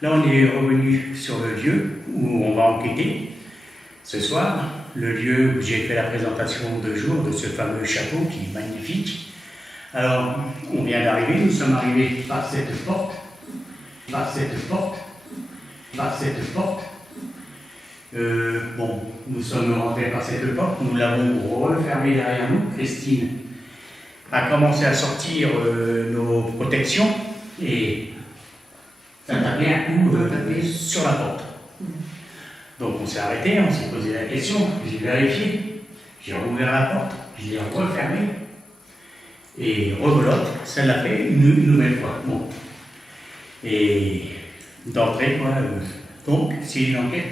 Là, on est revenu sur le lieu où on va enquêter ce soir. Le lieu où j'ai fait la présentation de jour de ce fameux château qui est magnifique. Alors, on vient d'arriver, nous sommes arrivés par cette porte, par cette porte, par cette porte. Bon, nous sommes rentrés par cette porte, nous l'avons refermée derrière nous. Christine a commencé à sortir nos protections et ça tapait un coup sur la porte. Donc on s'est arrêté, on s'est posé la question, j'ai vérifié, j'ai rouvert la porte, je l'ai refermée et rebelote, ça l'a fait une nouvelle fois. Bon. Et d'entrée, quoi, donc c'est une enquête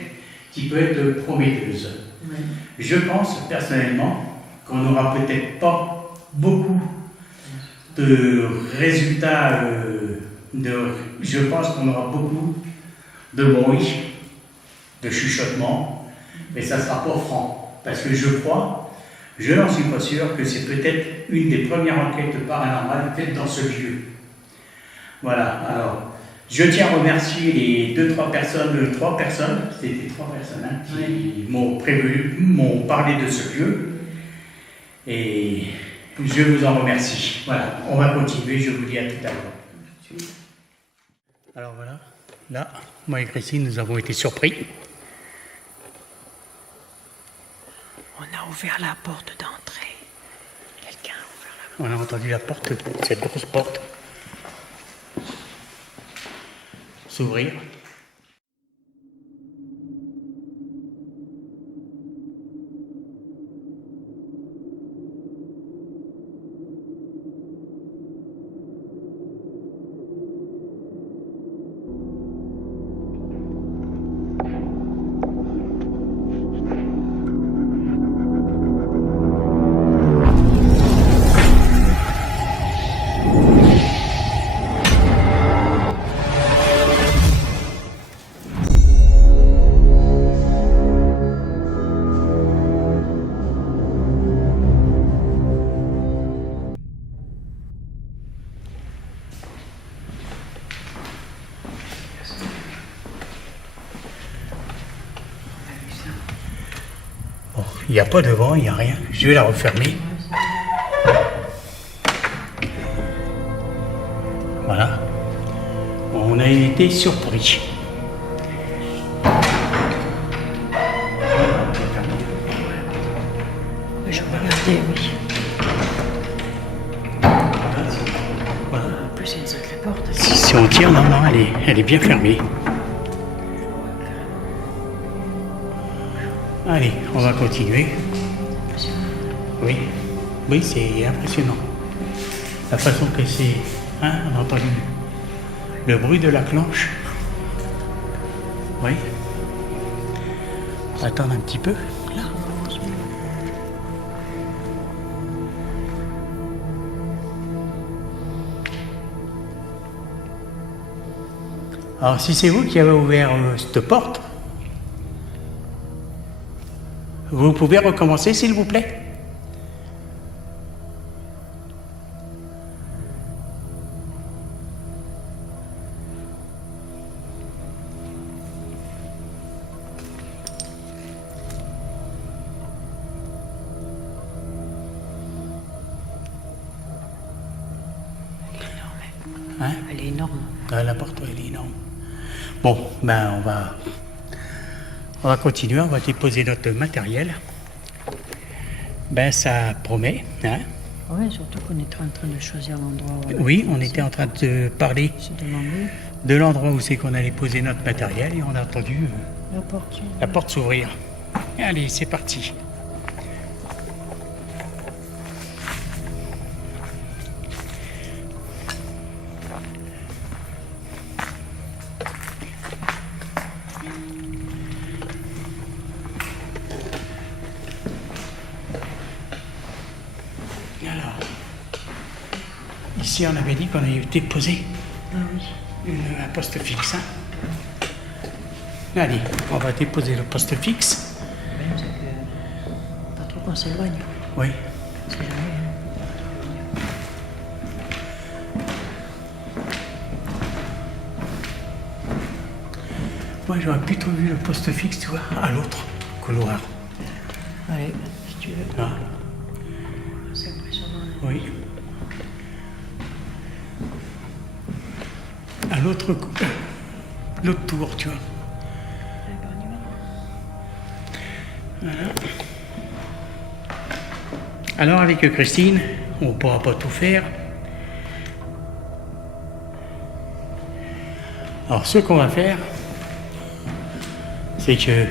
qui peut être prometteuse. Oui. Je pense personnellement qu'on n'aura peut-être pas beaucoup de résultats, je pense qu'on aura beaucoup de bruit, de chuchotement, mais ça ne sera pas franc. Parce que je crois, je n'en suis pas sûr, que c'est peut-être une des premières enquêtes paranormales faites dans ce lieu. Voilà, alors, je tiens à remercier les trois personnes, c'était trois personnes hein, qui m'ont parlé de ce lieu. Et je vous en remercie. Voilà, on va continuer, je vous dis à tout à l'heure. Alors voilà, là, moi et Christine, nous avons été surpris. On a ouvert la porte d'entrée. Quelqu'un a ouvert la porte. On a entendu la porte, cette grosse porte, s'ouvrir. Il n'y a pas de vent, il n'y a rien. Je vais la refermer. Voilà. On a été surpris. Je vais regarder, oui. Voilà. En plus, c'est une sacrée porte. Si on tire, non, elle est bien fermée. Allez, on va continuer. Oui, oui, c'est impressionnant. La façon que c'est, hein, on a entendu le bruit de la cloche. Oui. On va attendre un petit peu. Là. Alors, si c'est vous qui avez ouvert cette porte, vous pouvez recommencer, s'il vous plaît? Hein? Elle est énorme. La porte, elle est énorme. Bon, ben on va continuer, on va déposer notre matériel. Ben ça promet, hein? Oui, surtout qu'on était en train de choisir l'endroit où... Oui, on était en train de parler demander de l'endroit où c'est qu'on allait poser notre matériel et on a entendu la porte s'ouvrir. Allez, c'est parti. Alors, ici on avait dit qu'on avait déposé un poste fixe. Hein. Allez, on va déposer le poste fixe. Le problème, c'est que pas trop qu'on s'éloigne. Oui. C'est jamais, Moi, j'aurais plutôt vu le poste fixe, tu vois, à l'autre couloir. Allez, si tu veux. Ah, C'est impressionnant. oui. À l'autre tour, tu vois. Allez, bah, on y va. Voilà. Alors, avec Christine, on ne pourra pas tout faire. Alors, ce qu'on va faire, c'est que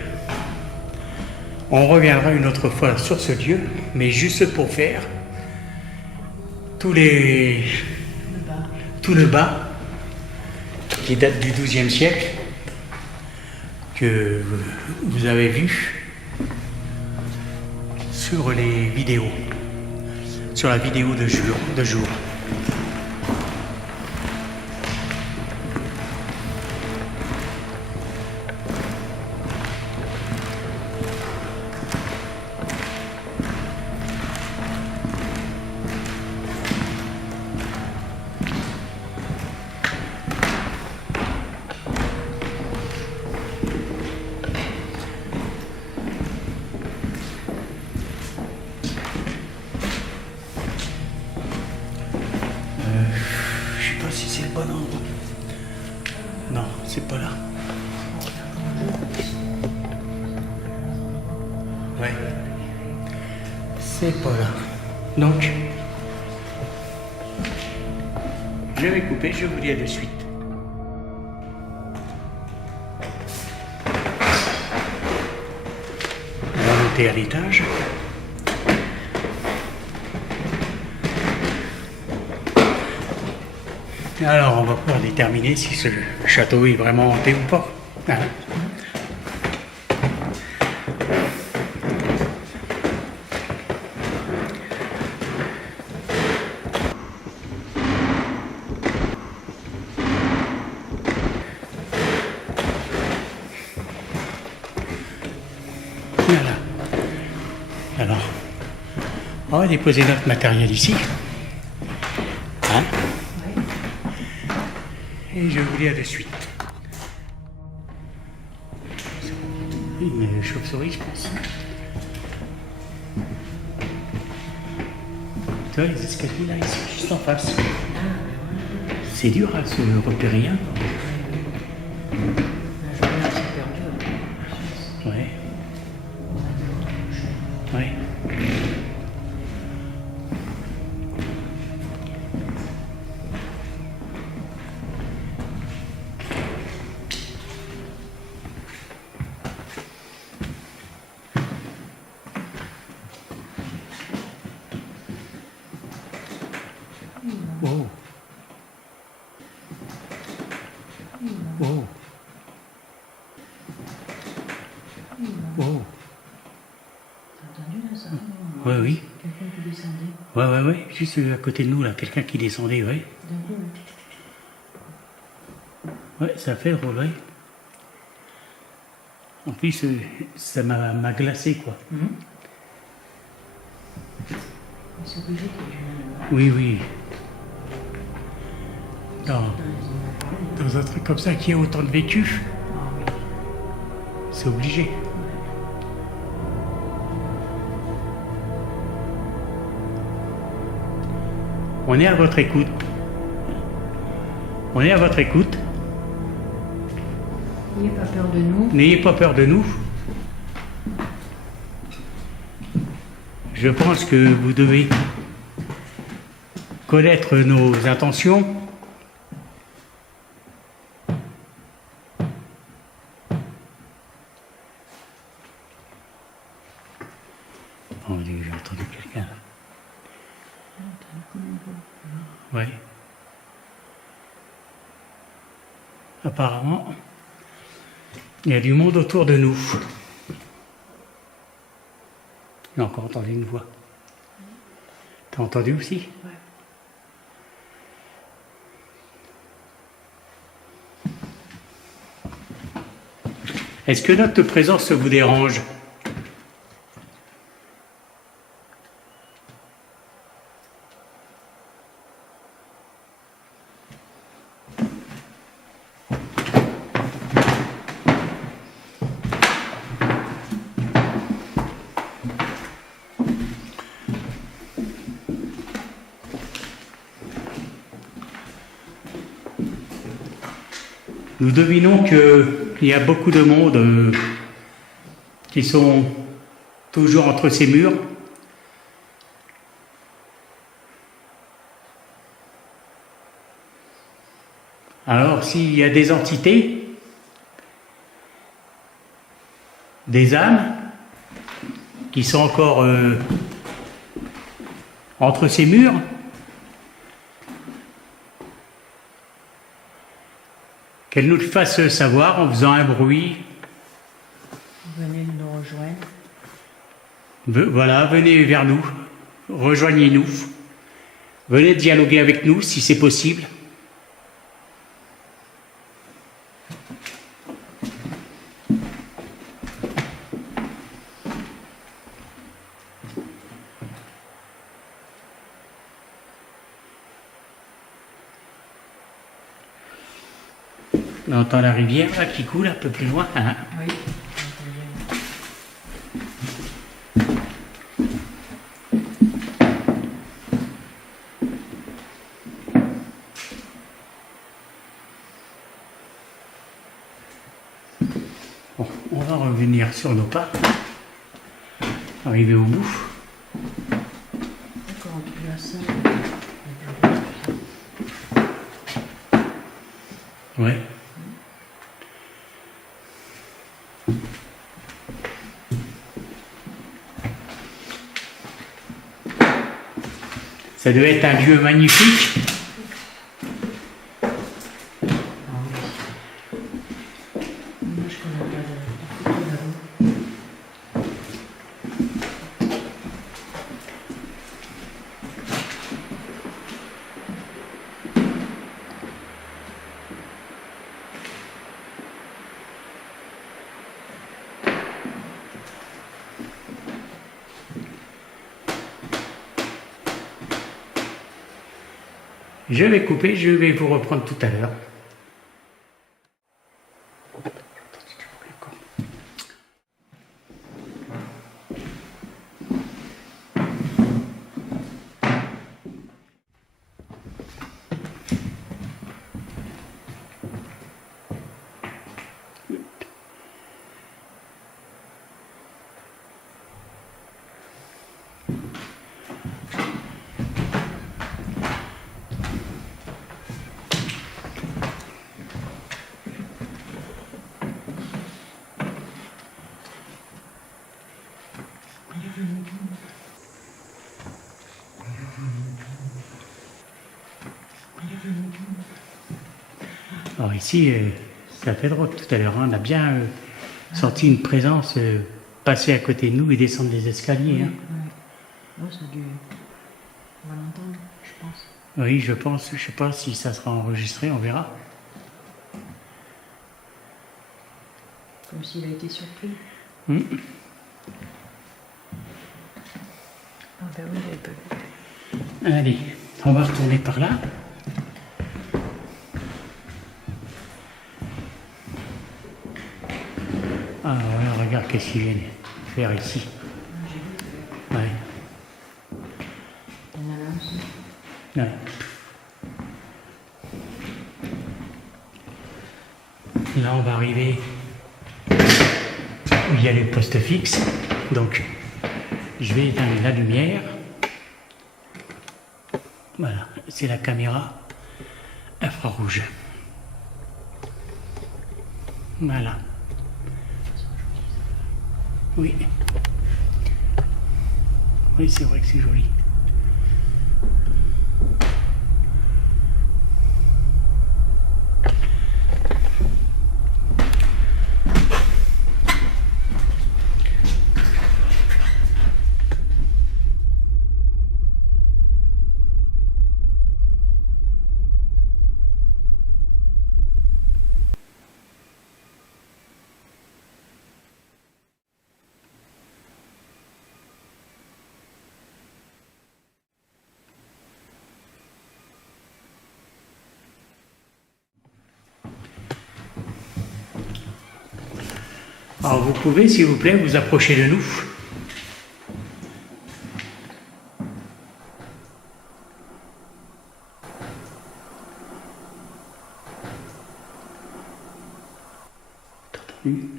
on reviendra une autre fois sur ce lieu, mais juste pour faire tout le bas qui date du XIIe siècle que vous avez vu sur les vidéos, sur la vidéo de jour. Je sais pas si c'est le bon endroit. Non, c'est pas là. Ouais. C'est pas là. Donc, je vais couper, je vous dis à de suite. On va monter à l'étage. Alors, on va pouvoir déterminer si ce château est vraiment hanté ou pas. Hein? Voilà. Alors, on va déposer notre matériel ici. Hein? Et je vous dis à de suite. Une chauve-souris, je pense. Tu vois les escaliers là, ils sont juste en face. C'est dur à se repérer. Hein? Ouais. Ouais. Oh. Oh. Oh. T'as entendu là ça? Ouais, oui. Quelqu'un qui descendait. Ouais. Juste à côté de nous, là, quelqu'un qui descendait, ouais. D'un coup, Ouais, ça fait drôle, ouais. En plus, ça m'a glacé, quoi. c'est obligé qu'il y ait du monde là. Oui. Dans un truc comme ça qui a autant de vécu, c'est obligé. On est à votre écoute. On est à votre écoute. N'ayez pas peur de nous. N'ayez pas peur de nous. Je pense que vous devez connaître nos intentions. Oh, j'ai entendu quelqu'un là. Ouais. Apparemment, il y a du monde autour de nous. J'ai encore entendu une voix. T'as entendu aussi? Ouais. Est-ce que notre présence vous dérange? Nous devinons qu'il y a beaucoup de monde qui sont toujours entre ces murs. Alors, s'il y a des entités, des âmes, qui sont encore entre ces murs, qu'elles nous le fassent savoir en faisant un bruit. Venez nous rejoindre. Voilà, venez vers nous, rejoignez-nous, venez dialoguer avec nous si c'est possible. On entend la rivière là, qui coule un peu plus loin. Hein. Oui. Bon, on va revenir sur nos pas. Arriver au bout. D'accord, tu as ça. Ouais. Ça devait être un lieu magnifique. Moi, je connais pas de photo là-haut. Je vais couper, je vais vous reprendre tout à l'heure. Alors ici, ça fait drôle tout à l'heure. Hein, on a bien senti une présence passer à côté de nous et descendre les escaliers. Hein. Ouais. Oh, ça a dû... On va l'entendre, je pense. Oui, je pense. Je ne sais pas si ça sera enregistré, on verra. Comme s'il a été surpris. Hmm. Ah ben oui, j'avais pas vu. Allez, on va retourner par là. Ah ouais, regarde qu'est-ce qu'ils viennent faire ici. Ouais. Il y en a là aussi. Ouais. Là, on va arriver où il y a les postes fixes. Donc, je vais éteindre la lumière. Voilà, c'est la caméra infrarouge. Voilà. Oui. Oui, c'est vrai que c'est joli. Alors vous pouvez, s'il vous plaît, vous approcher de nous. plus.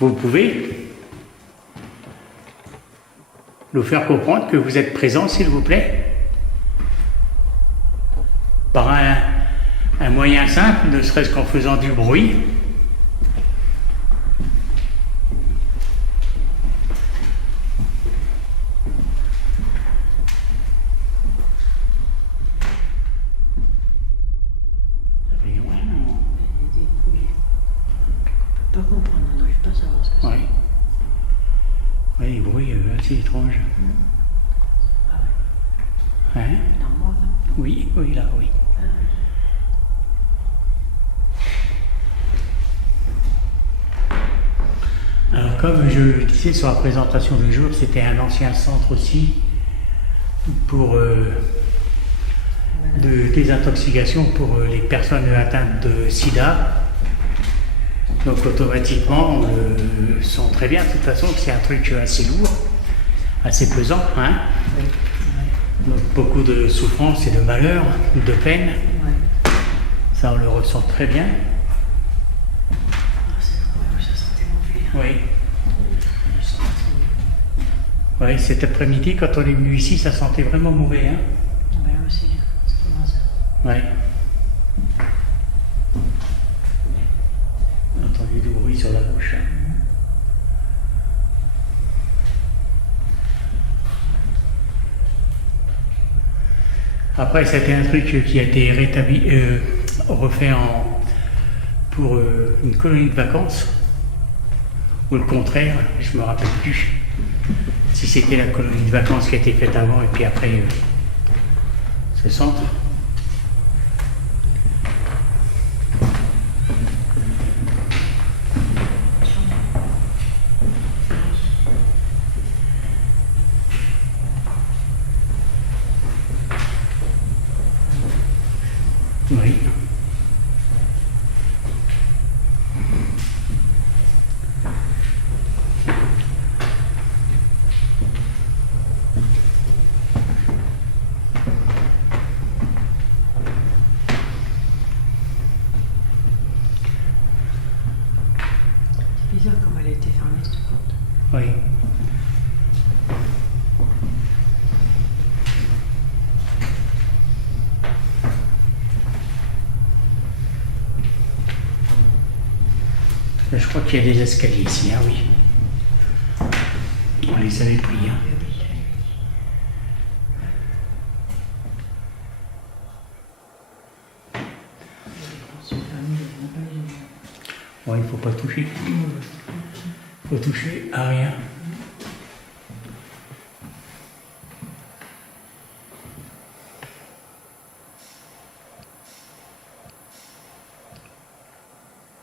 Vous pouvez nous faire comprendre que vous êtes présent, s'il vous plaît, par un moyen simple, ne serait-ce qu'en faisant du bruit. Pas comprendre, on n'arrive pas à savoir ce que c'est. Oui. Oui, des bruits assez étranges. Ah ouais. Hein? L'armoire, là. Oui, oui, là, oui. Alors, comme je disais sur la présentation du jour, c'était un ancien centre aussi pour de désintoxication pour les personnes atteintes de sida. Donc automatiquement, on le sent très bien de toute façon que c'est un truc assez lourd, assez pesant. Hein, Oui. donc beaucoup de souffrance et de malheur, de peine. Ouais. Ça, on le ressent très bien. Ah, c'est incroyable, ça sentait mauvais, là. Oui. Je sens pas Oui, cet après-midi, quand on est venu ici, ça sentait vraiment mauvais. Hein. ouais, aussi, c'est comment ça. Ouais. J'ai entendu du bruit sur la gauche. Hein. Après, c'était un truc qui a été rétabli, refait pour une colonie de vacances. Ou le contraire, je me rappelle plus. Si c'était la colonie de vacances qui a été faite avant et puis après ce centre. Oui. C'est bizarre comment elle a été fermée, cette porte. Oui. Je crois qu'il y a des escaliers ici, hein, oui. On les avait pris. Hein. Ouais, il ne faut pas toucher. Il faut toucher à rien.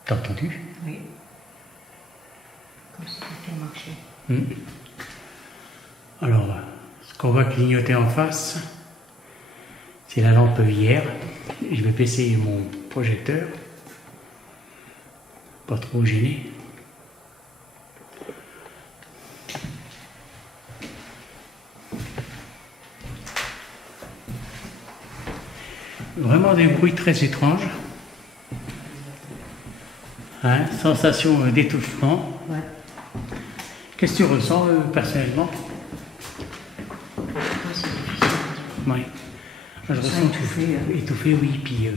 T'as entendu? Oui. Comme si c'était marché. Alors, ce qu'on va clignoter en face, c'est la lampe œillère. Je vais baisser mon projecteur. Pas trop gêné. Vraiment des bruits très étranges. Hein, sensation d'étouffement. Ouais. Qu'est-ce que tu ressens personnellement? Ouais, c'est difficile à dire. Oui. Je Ça ressens étouffé, hein. étouffé, oui, puis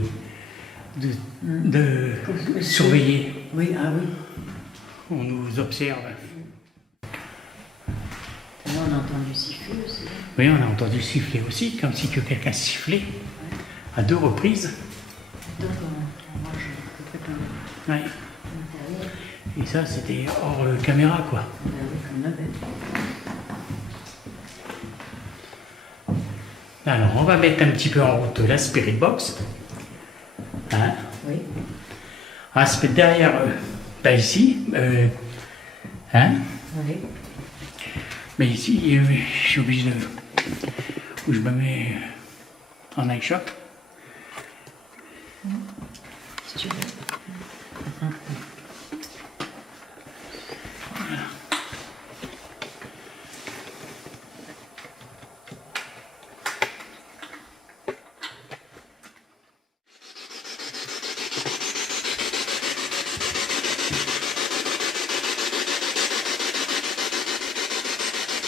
de surveiller. Oui, ah oui. On nous observe. Là, on a entendu siffler aussi. Oui, on a entendu siffler aussi, comme si que quelqu'un sifflait à 2 reprises. Donc, on mange à peu près plein de Ouais. l'intérieur. Et ça, c'était hors caméra, quoi. Ben oui, comme la bête. Alors, on va mettre un petit peu en route la Spirit Box. Hein? Oui. On va se mettre derrière, là, ici. Hein? Oui. Mais ici, je suis obligé de... où je me mets en eye shop. Si tu veux.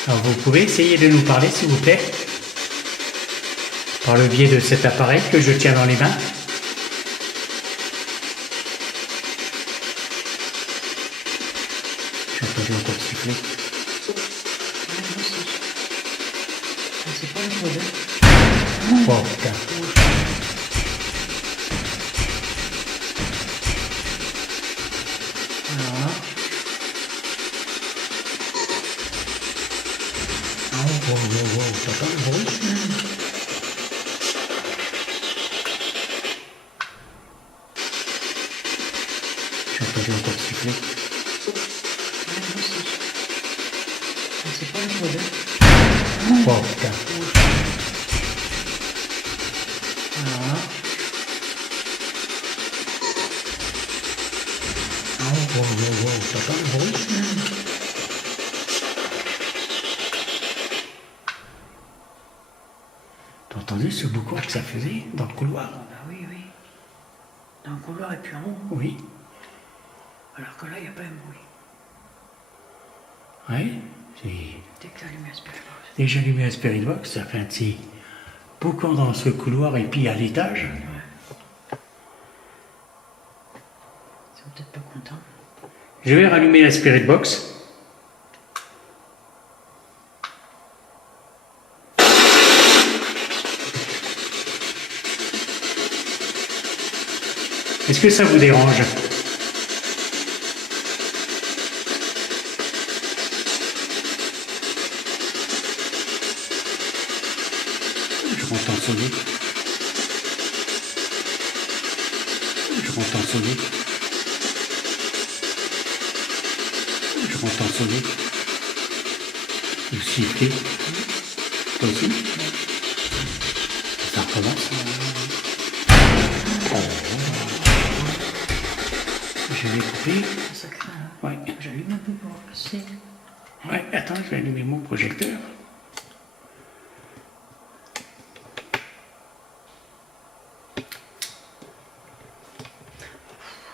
Alors vous pouvez essayer de nous parler s'il vous plaît, par le biais de cet appareil que je tiens dans les mains. J'ai entendu encore siffler. C'est pas une chose. Oh putain. Voilà. Oh, wow, wow, wow, t'entends le bruit? J'ai entendu encore siffler. C'est pas une chose. Oh putain. Voilà. Oh, wow, wow, wow, t'entends le bruit? T'as entendu ce boucan que ça faisait dans le couloir? Ah bah oui, oui. Dans le couloir et puis en haut. Oui. Alors que là, il n'y a pas un bruit. Ouais, c'est... Dès que tu allumes la Spirit Box. Dès que j'ai allumé la Spirit Box, ça fait un petit boucan dans ce couloir et puis à l'étage. Ouais. Ils sont peut-être pas contents. Je vais rallumer la Spirit Box. Est-ce que ça vous dérange? Je m'entends sonner. Je m'entends sonner. Je m'entends sonner. Ou siffler. Toi aussi? Ça recommence. Je vais couper. Ça craint. Ouais. J'allume un peu pour passer. Ouais, attends, je vais allumer mon projecteur.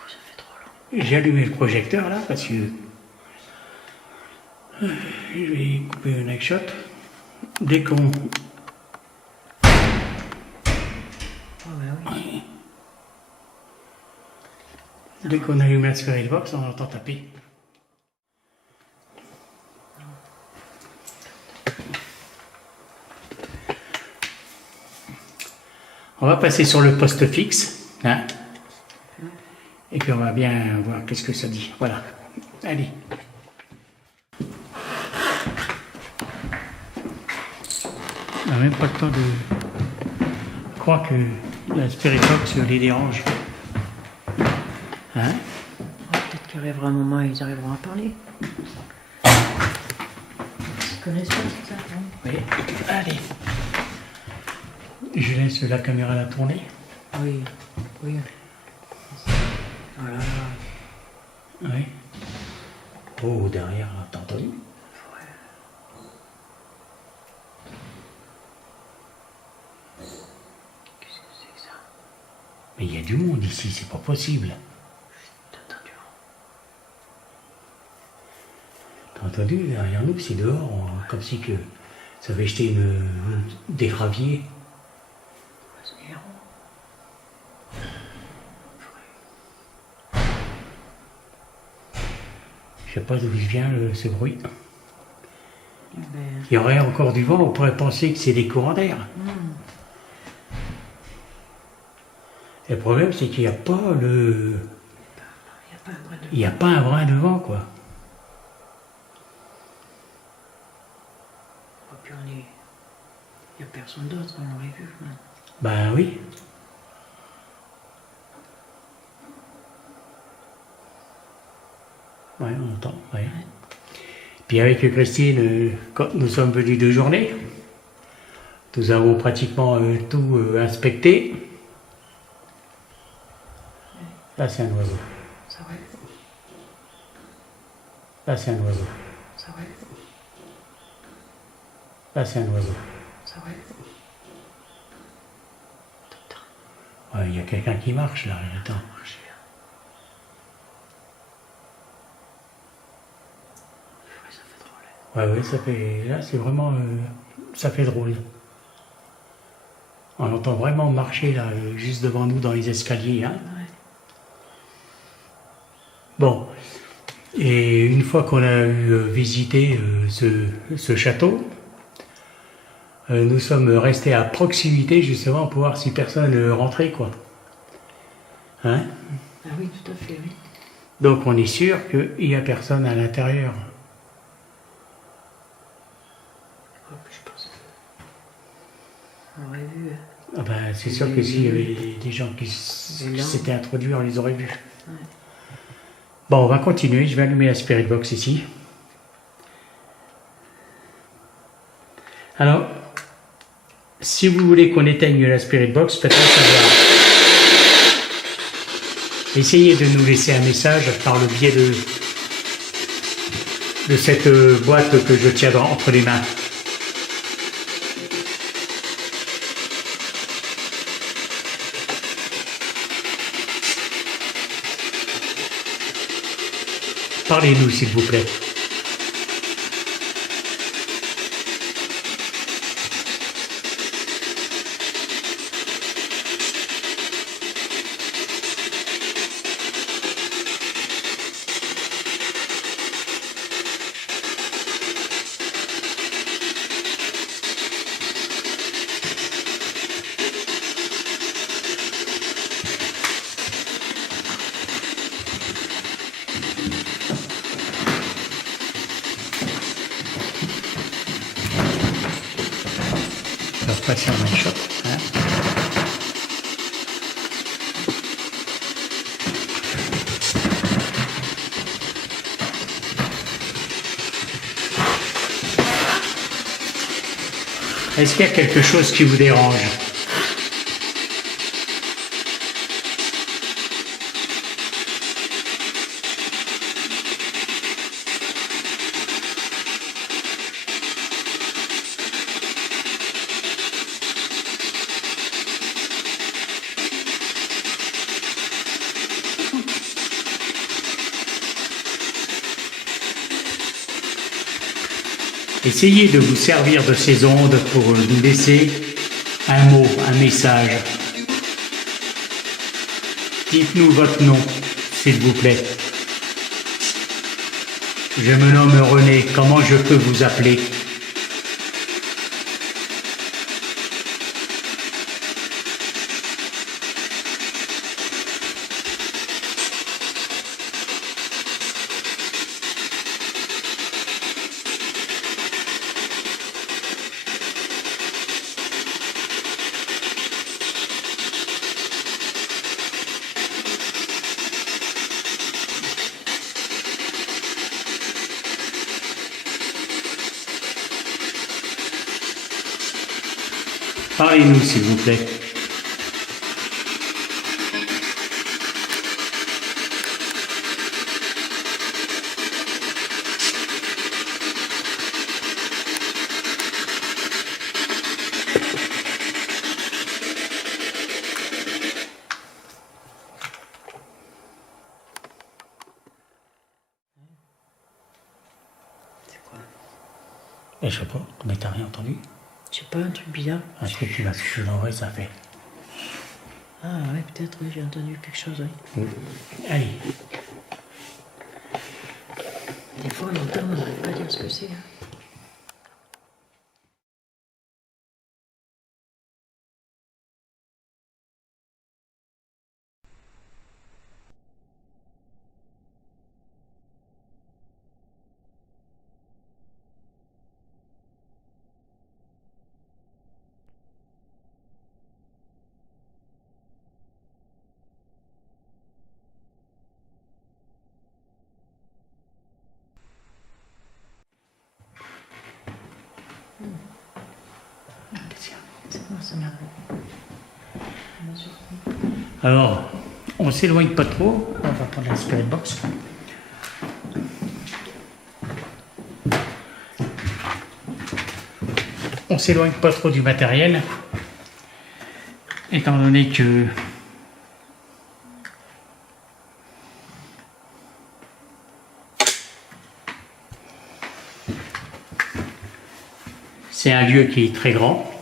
Ça fait trop long. J'ai allumé le projecteur là parce que je vais couper un neck shot. Dès qu'on... Ah bah oui. Dès qu'on allume la Spirit Box, on entend taper. On va passer sur le poste fixe, hein, et puis on va bien voir qu'est-ce que ça dit. Voilà. Allez. On n'a même pas le temps de... Je crois que la Spirit Box les dérange. Hein? Peut-être qu'il arrivera un moment où ils arriveront à parler. Ils connaissent pas tout ça, hein. Oui. Allez. Je laisse la caméra la tourner. Oui, oui. Voilà. Oui. Oh, derrière, là, t'as entendu? Qu'est-ce que c'est que ça? Mais il y a du monde ici, c'est pas possible. T'as entendu? T'as entendu? Derrière nous, c'est dehors, comme si que ça avait jeté des graviers. C'est héros. Je sais pas d'où il vient ce bruit. Ben, Il y aurait encore du vent, on pourrait penser que c'est des courants d'air. Et le problème, c'est qu'il n'y a pas le... il n'y a pas un bras de... Il n'y a pas un brin de vent, quoi. Oh, puis on est... Il n'y a personne d'autre, on l'aurait vu. Hein. Ben oui. Ouais, on entend, ouais. Puis avec Christine, quand nous sommes venus de journée, nous avons pratiquement tout inspecté. Là, c'est un oiseau. Ça va, Là, c'est un oiseau. ça va, Là, c'est un oiseau. ça va. T'entends? Ouais, il y a quelqu'un qui marche, là. Attends. Marcher. Ouais, ça fait trop là. Ouais, ça fait. Là, c'est vraiment. Ça fait drôle. On entend vraiment marcher là, juste devant nous dans les escaliers. Hein. Ouais. Bon. Et une fois qu'on a eu visité ce château, nous sommes restés à proximité justement pour voir si personne rentrait, quoi. Hein? Ah oui, tout à fait, oui. Donc on est sûr qu'il n'y a personne à l'intérieur. Oh, je pense qu'on aurait vu. Ah ben, c'est sûr que s'il y avait des gens qui s'étaient introduits, on les aurait vus. Ouais. Bon, on va continuer. Je vais allumer la Spirit Box ici. Alors, si vous voulez qu'on éteigne la Spirit Box, faites-le savoir. Essayez de nous laisser un message par le biais de cette boîte que je tiens entre les mains. Parlez-nous, s'il vous plaît. On va passer en one shot. Hein. Est-ce qu'il y a quelque chose qui vous dérange? Essayez de vous servir de ces ondes pour nous laisser un mot, un message. Dites-nous votre nom, s'il vous plaît. Je me nomme René, comment je peux vous appeler? Parlez-nous, s'il vous plaît. C'est quoi? Je sais pas, mais t'as rien entendu? Je sais pas, un truc bizarre. Un truc qui m'a touché dans l'oreille, ça fait. Ah ouais, peut-être, oui, j'ai entendu quelque chose, oui. Allez. Des fois, on entend, on n'arrive pas à dire ce que c'est. Hein. C'est bon, ça m'a. Alors, on s'éloigne pas trop. On va prendre la Spirit Box. On s'éloigne pas trop du matériel. Étant donné que C'est un lieu qui est très grand.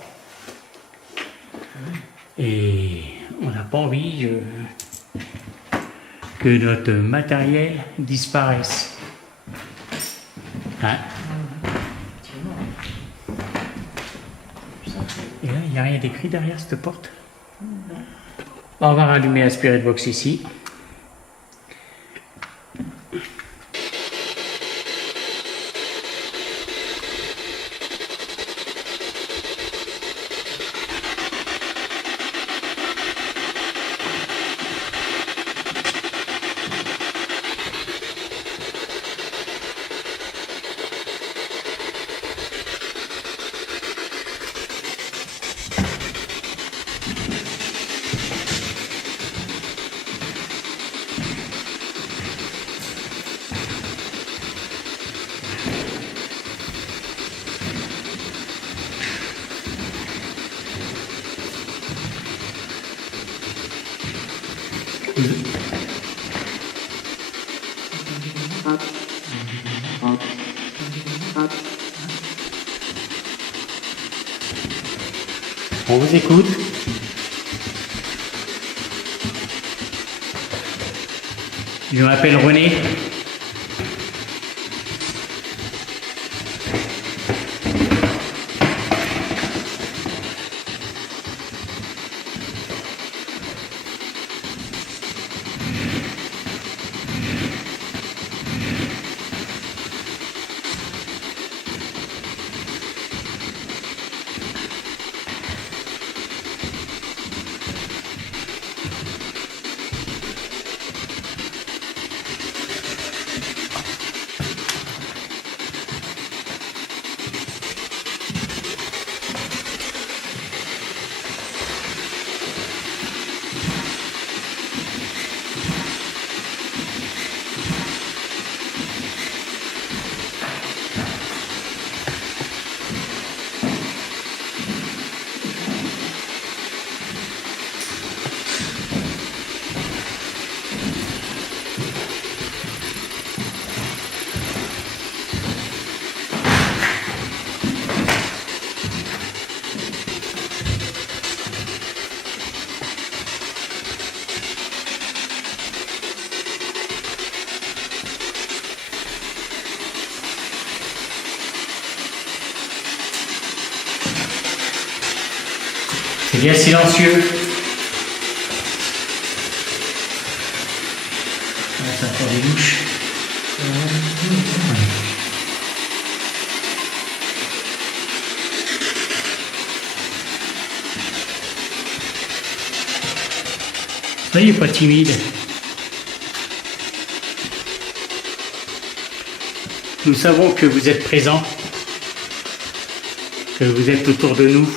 Et on n'a pas envie que notre matériel disparaisse. Hein? Et là, il n'y a rien d'écrit derrière cette porte. On va rallumer la Spirit Box ici. On vous écoute. Je m'appelle René. C'est bien silencieux. Là, ça fait des mouches. Soyez pas timide. Nous savons que vous êtes présents, que vous êtes autour de nous.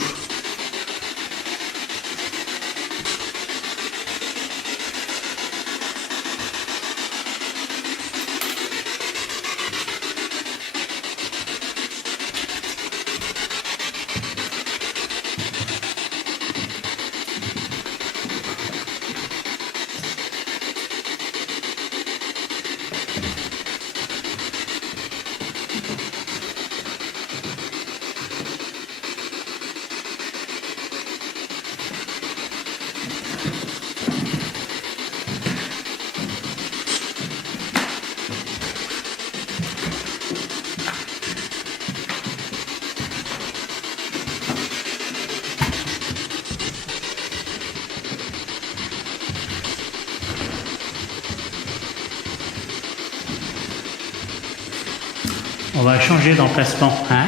On va changer d'emplacement, hein?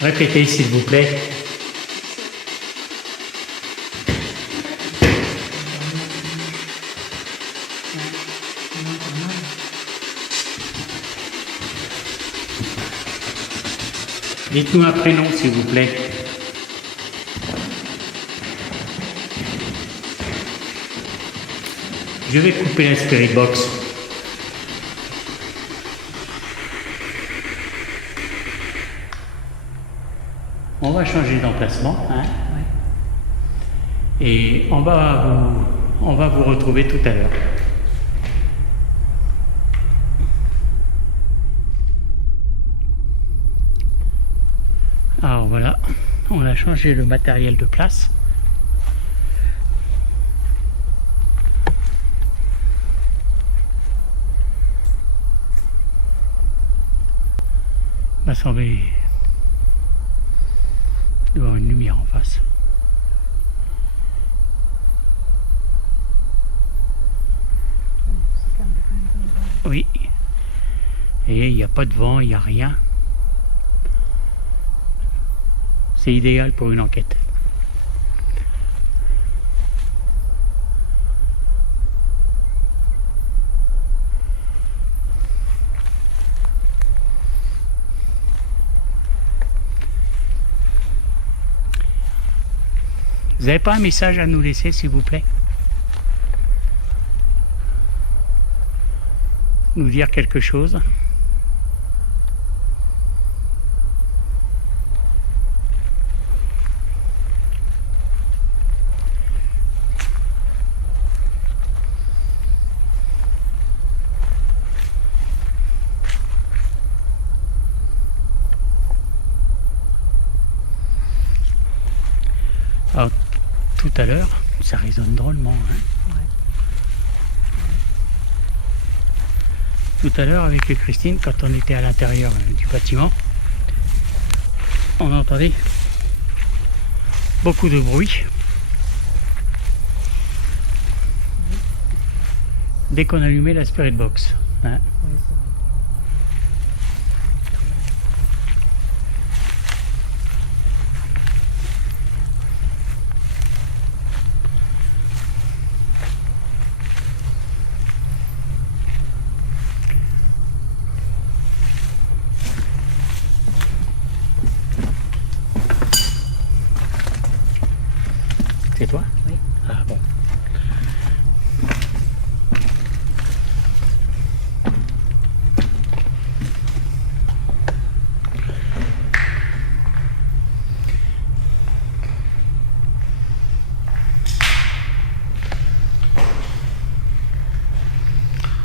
Répétez s'il vous plaît. Dites-nous un prénom s'il vous plaît. Je vais couper la Spirit Box. On va changer d'emplacement. Hein. Et on va vous retrouver tout à l'heure. Alors voilà, on a changé le matériel de place. Il m'a semblé de voir une lumière en face. Oui. Et il n'y a pas de vent, il n'y a rien. C'est idéal pour une enquête. Vous n'avez pas un message à nous laisser, s'il vous plaît? Nous dire quelque chose? Alors, tout à l'heure, ça résonne drôlement. Hein. Tout à l'heure, avec Christine, quand on était à l'intérieur du bâtiment, on entendait beaucoup de bruit. Dès qu'on allumait la Spirit Box. Hein. C'est toi? Oui. Ah bon.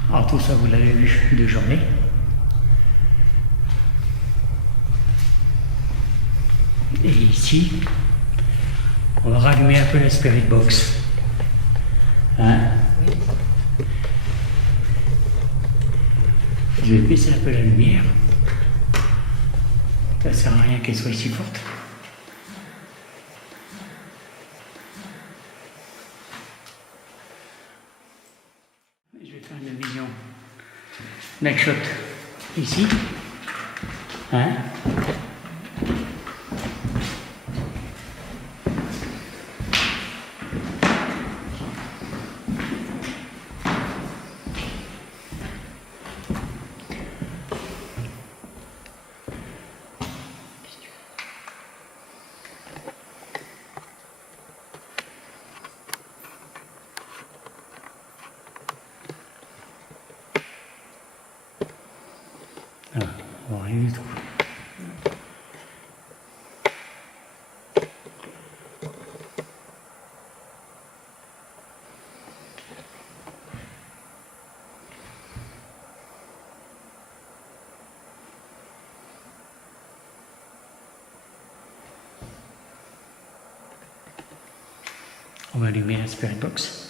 Alors tout ça, vous l'avez vu de journée. Et ici, on va rallumer un peu la Spirit Box. Hein? Oui. Je vais baisser un peu la lumière. Ça ne sert à rien qu'elle soit si forte. Je vais faire une vision neck shot ici. Hein? Ah, on voit rien du tout. On va allumer la Spirit Box.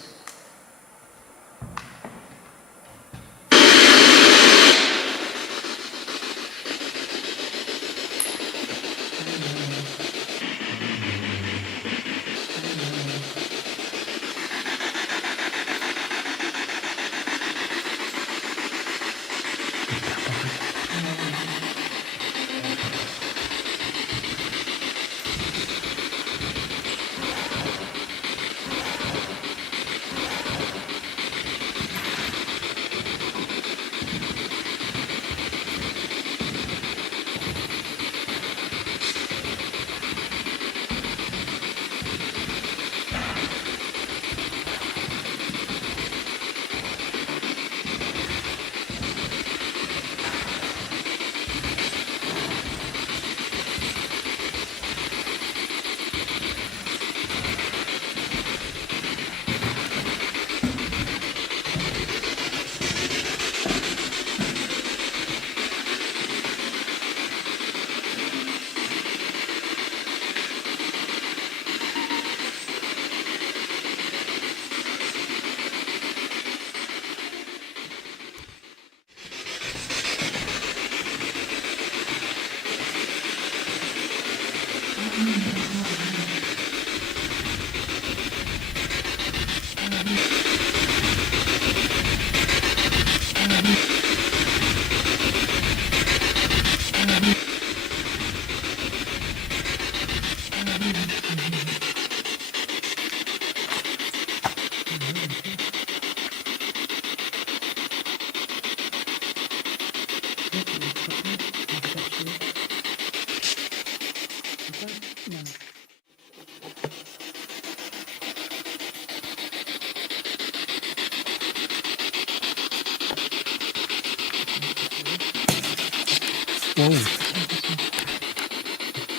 Wow.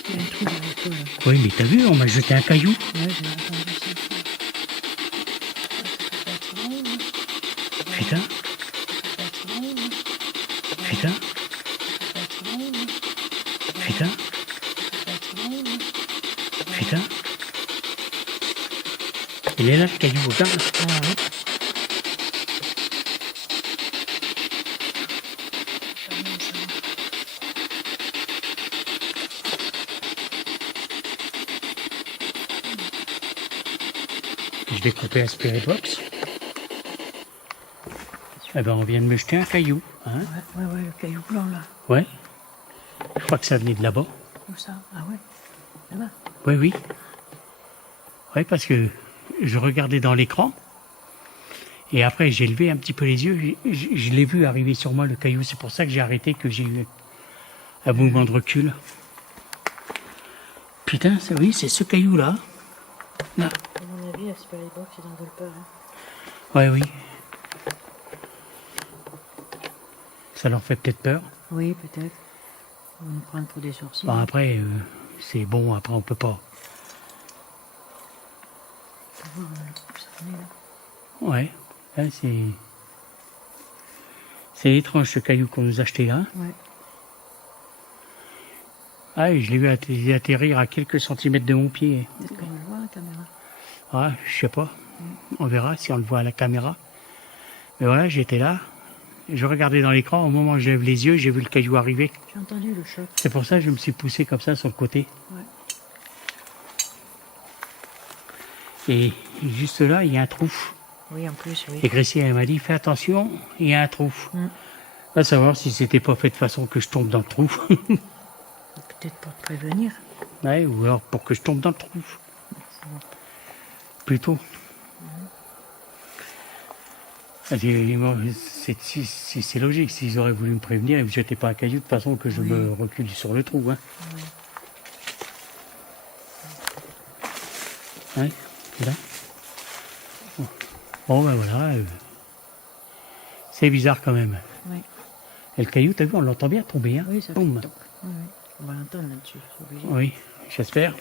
Il y a un trou derrière toi là. Oui, mais t'as vu, on m'a jeté un caillou. Ouais, j'ai entendu ça. Putain, putain, putain, putain. Il est là le caillou, regarde. Ah ouais. Je vais couper la Spirit Box. Eh ben, on vient de me jeter un caillou. Hein? Ouais, le caillou blanc là. Ouais. Je crois que ça venait de là-bas. Où ça? Ah ouais. Là-bas. Oui, oui. Oui, parce que je regardais dans l'écran. Et après, j'ai levé un petit peu les yeux. Je l'ai vu arriver sur moi, le caillou. C'est pour ça que j'ai arrêté, que j'ai eu un mouvement de recul. Putain, oui, c'est ce caillou-là. Là. À mon avis, la Spirit Box, ils en veulent pas. Hein. Ouais, oui. Ça leur fait peut-être peur. Oui, peut-être. On va nous prendre pour des sorciers. Bon, après, c'est bon. Après, on peut pas. Faut voir où ça en est là. Ouais. Là, c'est étrange, ce caillou qu'on nous a acheté là. Ouais. Ah, et je l'ai vu atterrir à quelques centimètres de mon pied. Peut-être qu'on va le voir la caméra. Ah, je sais pas. On verra si on le voit à la caméra. Mais voilà, j'étais là. Je regardais dans l'écran. Au moment où je lève les yeux, j'ai vu le caillou arriver. J'ai entendu le choc. C'est pour ça que je me suis poussé comme ça sur le côté. Ouais. Et juste là, il y a un trou. Oui, en plus, oui. Et Gracie, elle m'a dit, fais attention, il y a un trou. Va savoir si c'était pas fait de façon que je tombe dans le trou. Peut-être pour te prévenir. Ouais, ou alors pour que je tombe dans le trou. Plutôt. C'est logique, s'ils auraient voulu me prévenir, ils ne me jetaient pas un caillou de façon que je me recule sur le trou. Hein. Ouais, là. Bon, ben voilà. C'est bizarre quand même. Oui. Et le caillou, t'as vu, on l'entend bien tomber. Hein. Oui, ça fait Boum. toc. Oui. On va l'entendre là-dessus, c'est obligé. Oui, j'espère.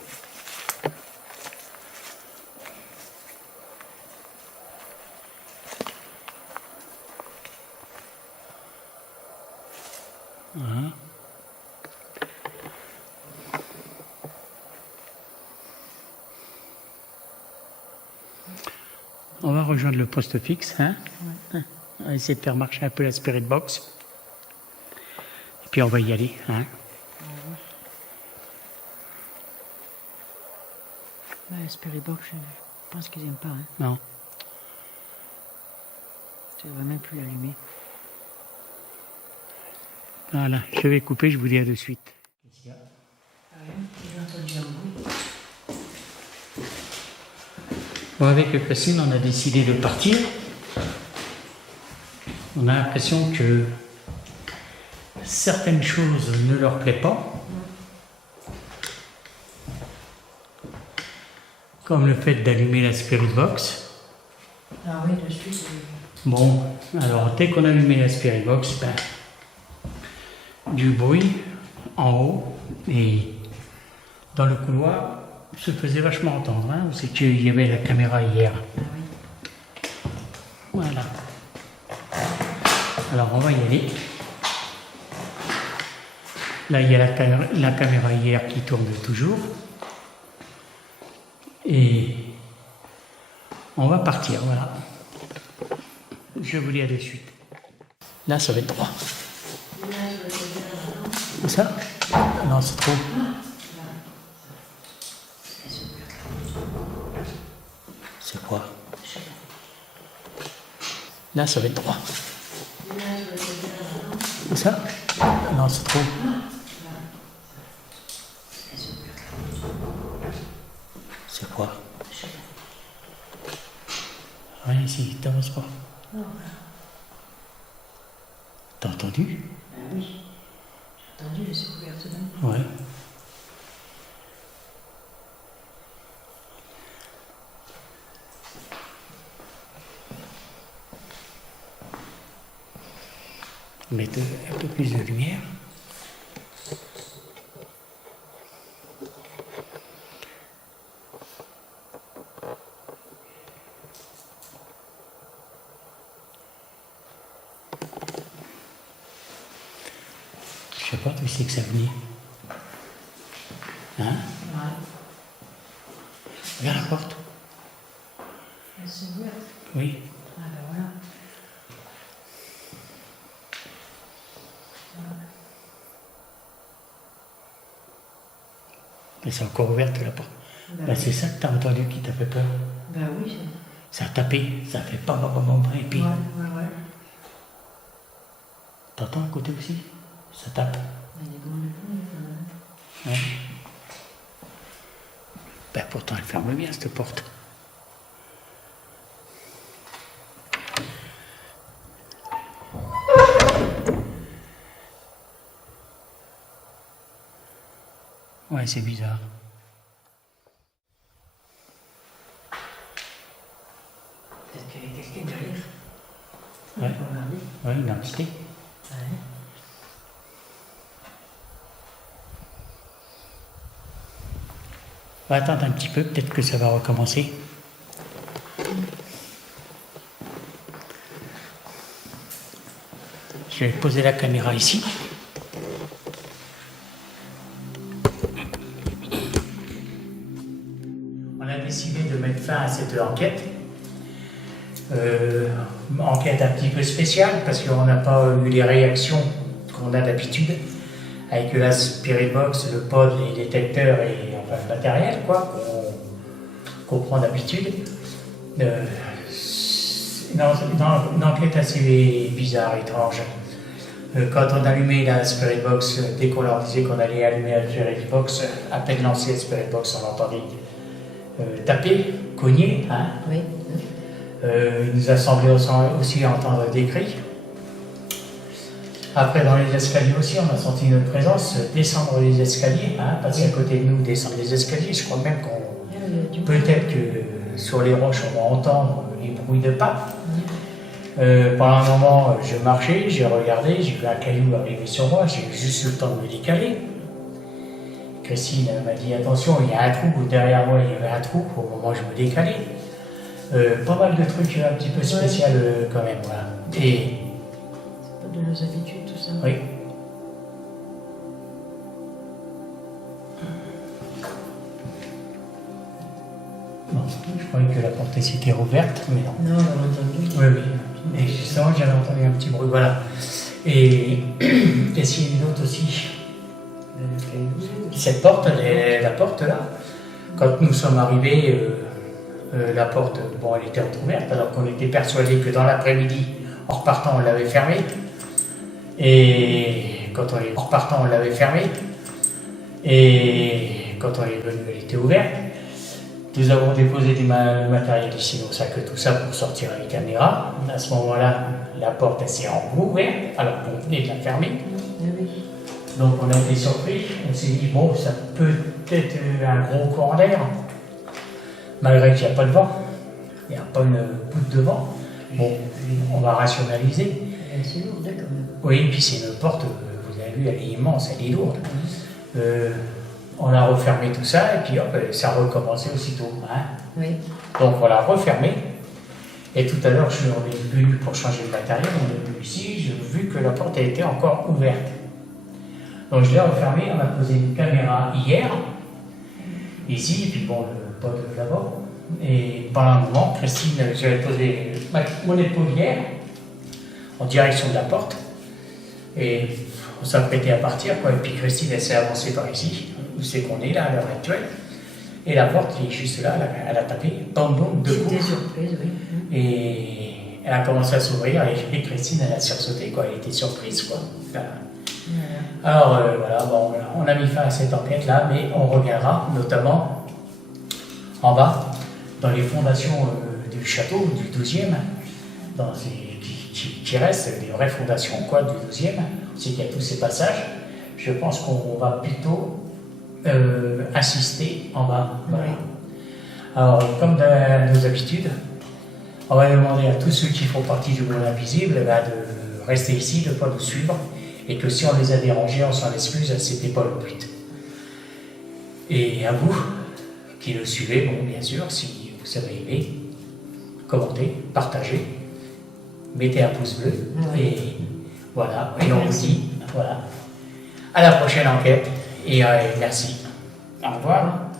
Voilà. On va rejoindre le poste fixe. Hein. On va essayer de faire marcher un peu la Spirit Box. Et puis on va y aller. Hein. La Spirit Box, je pense qu'ils n'aiment pas. Hein. Non. Tu ne devrais même plus l'allumer. Voilà, je vais couper, je vous dis à de suite. Qu'est-ce qu'il y a ? J'ai entendu un bruit. Bon, avec Christine, on a décidé de partir. On a l'impression que certaines choses ne leur plaisent pas. Comme le fait d'allumer la Spirit Box. Ah oui, de suite. Bon, alors dès qu'on a allumé la Spirit Box, ben, du bruit en haut et dans le couloir se faisait vachement entendre. Hein. C'est qu'il y avait la caméra hier. Ah oui. Voilà. Alors on va y aller. Là il y a la caméra hier qui tourne toujours. Et on va partir, voilà. Je vous dis à de suite. Là ça va être droit. Ça? Non, c'est trop. C'est quoi? Là ça va être droit. Ça? Non, c'est trop. C'est quoi? Rien ici, t'avances pas. T'as entendu? Oui. J'ai entendu, mais c'est couvert de main. Ouais. Mettre un peu plus de lumière. Je sais pas d'où c'est que ça venait. Hein? Ouais. Regarde la porte. Elle s'est ouverte. Oui. Ah ben voilà. Mais c'est encore ouverte la porte. Ben, Ben, c'est ça que t'as entendu qui t'a fait peur. ben oui, Ça a tapé, ça a fait pam pam pam pam, et puis. ouais. T'entends à côté aussi? Ça tape. Elle est dans le fond, Ouais. Ben pourtant elle ferme bien cette porte. Ouais, c'est bizarre. Peut-être qu'il y avait quelqu'un derrière. Ouais. Faut regarder. Ouais, une entité. Ouais. On va attendre un petit peu, peut-être que ça va recommencer. Je vais poser la caméra ici. On a décidé de mettre fin à cette enquête. Enquête un petit peu spéciale parce qu'on n'a pas eu les réactions qu'on a d'habitude avec la Spirit Box, le pod, les détecteurs et enfin le matériel quoi qu'on prend d'habitude. Une enquête assez bizarre, étrange. Quand on allumait la Spirit Box, dès qu'on leur disait qu'on allait allumer la Spirit Box, à peine lancé la Spirit Box, on l'entendait taper, cogner. Hein. Oui. Il nous a semblé aussi entendre des cris. Après, dans les escaliers aussi, on a senti notre présence descendre les escaliers, hein, passer à côté de nous, descendre les escaliers. Je crois même qu'on peut-être que sur les roches, on va entendre les bruits de pas. Pendant un moment, je marchais, j'ai regardé, j'ai vu un caillou arriver sur moi, j'ai eu juste le temps de me décaler. Christine m'a dit attention, il y a un trou, derrière moi il y avait un trou au moment où je me décalais. Pas mal de trucs un petit peu spéciaux quand même. Voilà. Et C'est pas de nos habitudes tout ça. oui. Bon, je croyais que la porte s'était rouverte, mais non. Non, on a entendu. Oui, oui. Et justement, j'avais entendu un petit bruit, voilà. Et qu'est-ce qu'il y a une autre aussi? Cette porte, la porte là, quand nous sommes arrivés, la porte, bon, elle était entrouverte, alors qu'on était persuadé que dans l'après-midi, en repartant, on l'avait fermée. Et quand on est en repartant, on l'avait fermée. Et quand on est venu, elle était ouverte. Nous avons déposé du matériel ici, donc ça que tout ça pour sortir les caméras. À ce moment-là, la porte elle s'est ouverte, alors qu'on venait de la fermer. Oui. Donc on a été surpris, on s'est dit bon, ça peut être un gros courant d'air, malgré qu'il n'y a pas de vent, il n'y a pas une goutte de vent. Bon, on va rationaliser. Elle est assez lourde quand même. Oui, et puis c'est une porte, vous avez vu, elle est immense, elle est lourde. On a refermé tout ça et puis hop, ça a recommencé aussitôt. Hein. Oui. Donc on l'a refermé. Et tout à l'heure, on est venu pour changer le matériel, on est venu ici, j'ai vu que la porte a été encore ouverte. Donc je l'ai refermé, on a posé une caméra hier, ici, et puis bon, le pot de là-bas. Et pendant un moment, Christine, j'avais posé mon épaule hier, en direction de la porte, et on s'apprêtait à partir, quoi. Et puis Christine, elle s'est avancée par ici, où c'est qu'on est là, à l'heure actuelle. Et la porte qui est juste là, elle a tapé, bam bam, deux coups. C'était surprise, oui. Et elle a commencé à s'ouvrir, et Christine, elle a sursauté, quoi. Elle était surprise, quoi. Voilà. Alors voilà, bon, voilà, on a mis fin à cette enquête-là, mais on reviendra notamment en bas, dans les fondations du château, du 12e, qui restent des vraies fondations quoi, du 12e. On sait qu'il y a tous ces passages. Je pense qu'on va plutôt assister en bas. Voilà. Alors, comme dans nos habitudes, on va demander à tous ceux qui font partie du monde invisible de rester ici, de ne pas nous suivre, et que si on les a dérangés, on s'en excuse, c'était pas le but. Et à vous, qui le suivez, bon, bien sûr, si vous avez aimé, commentez, partagez, mettez un pouce bleu, et voilà, et on vous dit, voilà, À la prochaine enquête et merci. Au revoir.